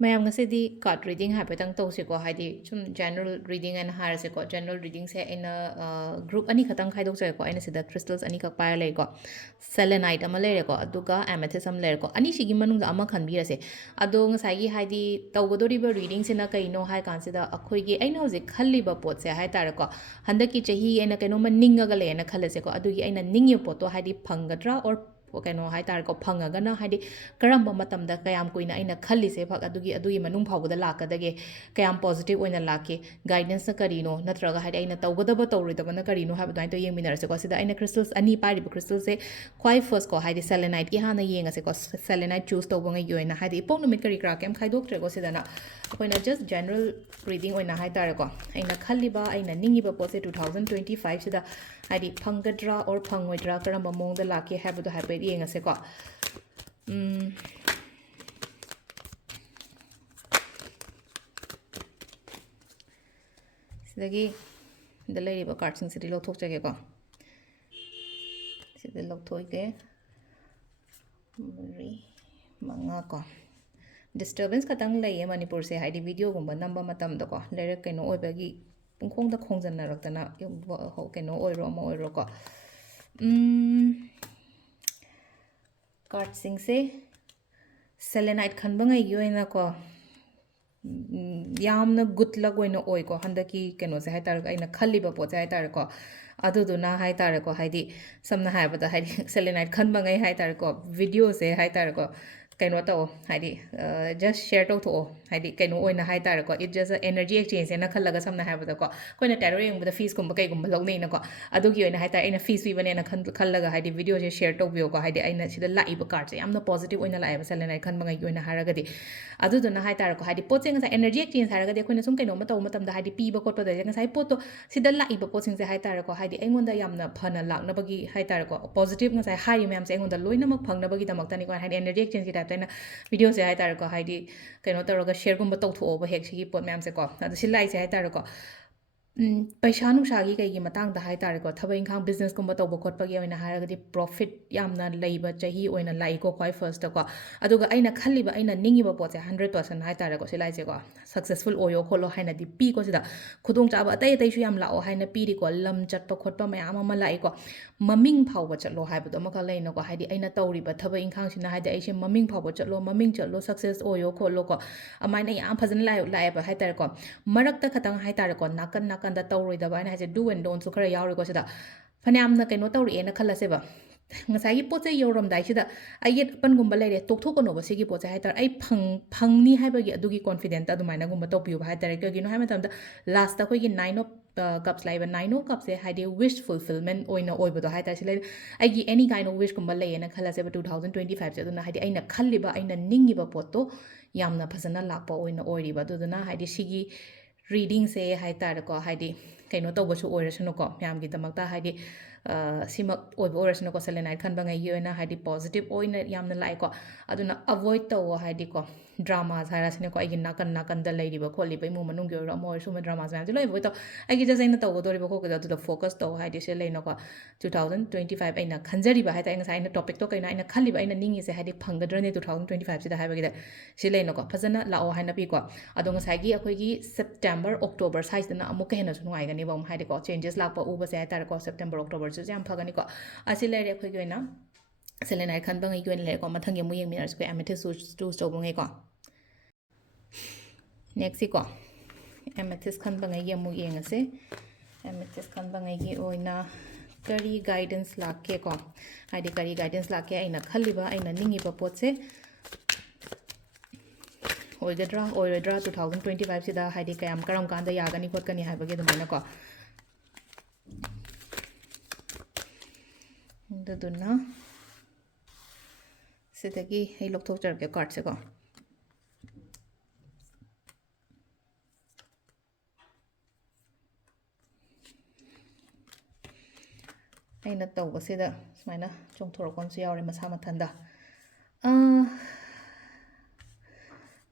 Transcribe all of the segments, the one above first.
mayam ngasi card reading haipatang tawseko haidi sum general reading and haraseko general reading se ina group ani khatang khaidok jareko aina sida crystals ani khak pair leko selenite ama lereko aduga amethyst am lereko ani sigi manung ama khanbirase ado ngasai gi haidi tawgodoriba reading sina kaino hai kansida akhoi gi aina hoje khalliba pot se hai tareko handaki chahi aina kaino ma ningaga le na khallaseko adugi aina ningyo poto haidi phangadra or kaino hai tareko phangagana haidi karamba matamda kayam kuina aina khallise phak adugi manung phawda lakadage kayam positive oina lake guidance na karino natraga haidi aina tawgadaba tawridaba na karino habda to yengminarase ko sida aina crystals ani pari crystals se kwai first ko haidi selenite ki hana yengase ko selenite choose tawba ngai yoina haidi ipong numit kari kra kem khaidok tre ko sida na akoina just general reading oina hai tare ko aina khalliba aina ningiba pose 2025 sida haidi phangadra or phangwedra karamba mongda lake habdo hape yengase ko sidagi da leiriba card sing sidi lothok jage ko sidi lothoi ke mari manga ko disturbance katang lay Manipur se haidi video gumba number matam da ko lere kaino oibagi pungkhong da khongjan na raktana ho kaino oiro ma oiro ko card sing se selenite khanbangai yoina ko yamna good luck oina oi ko handaki kaino se haitar aina khalliba po se haitar ko aduduna haitar ko haidi samna haibada haidi selenite khanbangai haitar ko video se haitar ko kaino to haidi just share to tho haidi kaino oina haitar ko it just a energy exchange na khallaga samna haibada ko koina tarot yeng bada fees kumba kai gumba lognei na ko adugi oina haitar aina fees wi bane na khallaga haidi video je share to bio ko haidi aina sida laiba card se yamna positive oina laiba selenite khanbangai oina haragadi aduduna haitar ko haidi poteng sa energy exchange haragadi koina sum kaino ma taw matam da haidi piba ko to da ngasai poto sida laiba poteng se haitar ko haidi aingonda yamna phana lakna bagi haitar ko positive ngasai hai mem se aingonda loina mak phangna bagi damak tani ko haidi energy exchange ki tana video se haitar ko haidi kaino taraga share gumba taw tho ba hek sigi pot mem se ko adu silai se haitar ko paisa nungsagi kaigi matang da haitar ko thaba inkhang business gumba taw ba khot pagi oina haragadi profit yamna leiba chahi oina lai ko khoi first ko aduga aina khalliba aina ningiba pot se 100% haitar ko silai se ko successful oyo kholo haina di pi ko sida khudong chaba atai atai su yam lao haina pi ri ko lam chat pa khot pa mayam ama lai ko maming phawba chatlo haibado maka leina ko haidi aina tawriba thaba inkhang sina haidi aise maming phawba chatlo maming chatlo success oyo kholo ko amaina yam phajana lai ba haitar ko marakta khatang haitar ko nakan nakan da tawroi da ba aina haje do and don't su khara yauri ko sida phanyam na kaino tawri ena khallase ba ngasai poche yorom dai sida ayet pan gumba lere tokthok ko no ba sigi poche haitar ai phangni haibagi adugi confident adumaina gumba topiu ba haitar ke gino haimatam da last ta khoi gi 9 of cups laiba 9 of cups se haide wish fulfillment oina oibodo haitar sile ai gi any kind of wish gumba leyena khalase ba 2025 se aduna haide aina khalliba aina ningiba poto yamna phajana lakpa oina oiriba aduna haide sigi reading se haitar ko haide kaino tawbasu oirasunu ko myam gi damakta haide simak oiba oirasunu ko selenite khanbangai yoina haide positive oina yamna lai ko aduna avoid tawo haide ko dramas harasine ko agi nakan nakan da leiriba kholiba imu manung gyo amo suma dramas myam loi avoid taw agi jasaina taw doriba ko da focus taw haide se leina ko 2025 aina khanjariba haita aina saina topic to kaina aina khaliba aina ningi se haide phangadra ne 2025 sida haiba gida se leina ko phajana lao haina pi ko adonga saigi akhoi gi September October size dana amu kahena su ngai gani bam haide ko changes lakpa uba se haita ko September October su jam phagani ko asi leire akhoi gi na selenite khanbangai gi leire ko mathangi mu yeng minar ko amethyst to stobungai ko next ko amethyst khanbangai gi mu yeng ase amethyst khanbangai gi oina kari guidance lake ko haide kari guidance lake aina khalliba aina ningiba pot se oigadra oiradra 2025 sida haide kayam karam kanda yagani khotkani haibage dumaina ko daduna sidagi ei lokthok charke card se ko aina tawbasida sumaina chongthorokon su yaure masa mathanda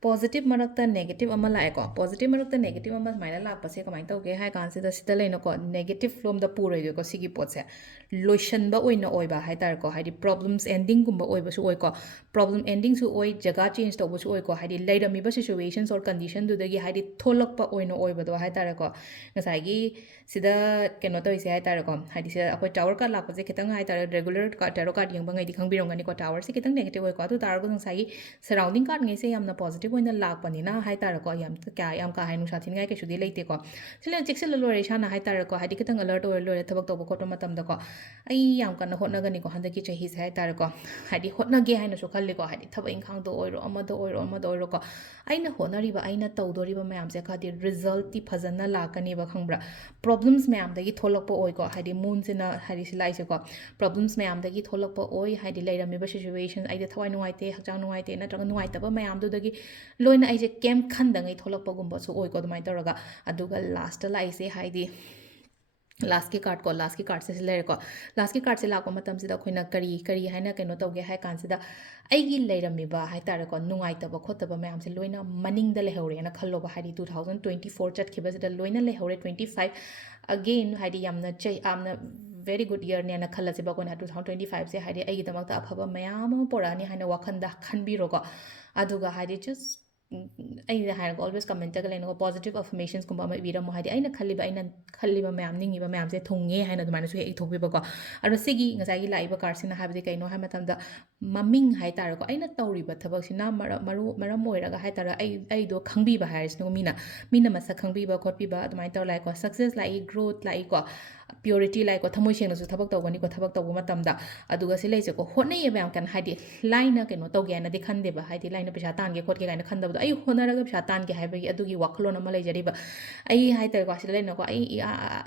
positive marakta negative ama lae ko positive marakta negative ama sumaina lakpa se kamai tawge hai kan sida sida leina ko negative flom da puroi ko sigi pot se loishanba oina oiba hai tar ko haidi problems ending gumba oiba su oi ko problem ending su oi jaga change to su oi ko haidi lairami ba situations or condition du dagi haidi tholakpa oina oiba do hai tar ko ngasai gi sida keno to ise hai tar ko haidi sida akoi tower ka lakpa je kitang hai tar regular ka tarot card yang bangai di khangbirong gani ko tower se kitang negative oi ko atu tar ko ngasai gi surrounding card ngai se yamna positive oina lakpa ni na hai tar ko yam ka hai nu sa thin ngai ke su di leite ko sila cheksel lore shana hai tar ko haidi kitang alert oi lore thabak to ko matam da ko ai yam kana hotna gani ko handa ki chahi se hai tar ko haidi hotna ge hai na su khalli ko haidi thaba inkhang do oiro ama do oiro ko aina hotna riba aina tawdori ba mayam se khadi result ti phajana lakani ba khangbra problems mayam dagi tholakpa oi ko haidi moon sina haidi silai se ko problems mayam dagi tholakpa oi haidi lairami ba situation aida thawai nuai te hakjang nuai te na traga nuai taba mayam du dagi loina aise kem khandangai tholakpa gumba su oi ko dumai taraga aduga last la aise haidi last की card से लेरेको last की card से लाको मतम सिदा खोइना करी हाइना केनो तौगे high कानसिदा आइगी लेरमिबा high तारेको नुंगाइतबा खोतबा मयाम से लोइना मनिंग the लेहौरे ना खल्लोबा हाइदी 2024 चटखिबा सिदा लोइना लेहौरे 25 अगेन हाइदी यामना चै आमना very good year ne na khalla siba ko na 2025 se haidi ai damak ta aphaba mayam porani haina wakhanda khanbiro ko aduga haidi just aina haina always comment ta galeno positive affirmations kumba ma vira mo haidi aina khalliba mayam ningi ba mayam se thonge haina dumana su ek thobi ba ko aro sigi ngasai gi laiba card sina habde kaino ha matam da maming hai tar ko aina tawri ba thabak sina maram moiraga hai tar ai do khangbi ba haris no mina masa khangbi ba khotbi ba dumai tar lai ko success lai growth lai ko purity lai ko thamoi seng su thabak tawani ko thabak tawu matam da aduga se leise ko honai ye bam kan haidi laina keno tawge na de khande ba haidi laina pisa tan ge khot ge gaina khanda ba ai honaraga pisa tan ge hai ba gi adugi waklon ama leijari ba ai hai tar ko sila lena ko ai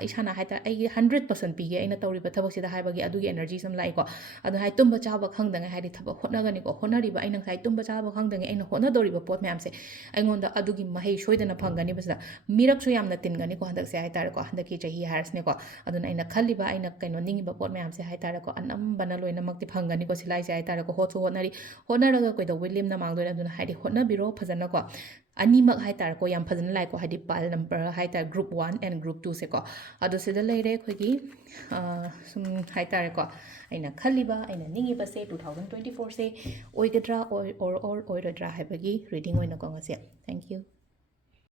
isana hai tar ai 100% pi ge aina tawri ba thabak sida hai ba gi adugi energy sam lai ko adu hai tumba cha ba khangda ngai haidi thabak hotna gani ko honari ba aina sai tumba cha ba khangda ngai aina hotna dori ba pot myam se aingonda adugi mahai shoidana phangani ba sida mirak su yamna tin gani ko handak se hai tar ko handak ki chahi hairs ne ko aduna aina khaliba aina kaino ningi ba pot myam se hai tar ko anam bana loina makti phangani ko silai se hai tar ko hot so honaraga ko do william na mangdo aduna haidi hotna biro phajana ko animak hai tar ko yam phajana lai ko haidi pal number hai tar group 1 and group 2 se ko adu sida leire khogi sum hai tar ko aina khaliba aina ningi ba se 2024 se oigadra or oiradra hai bagi reading oina ko ngase thank you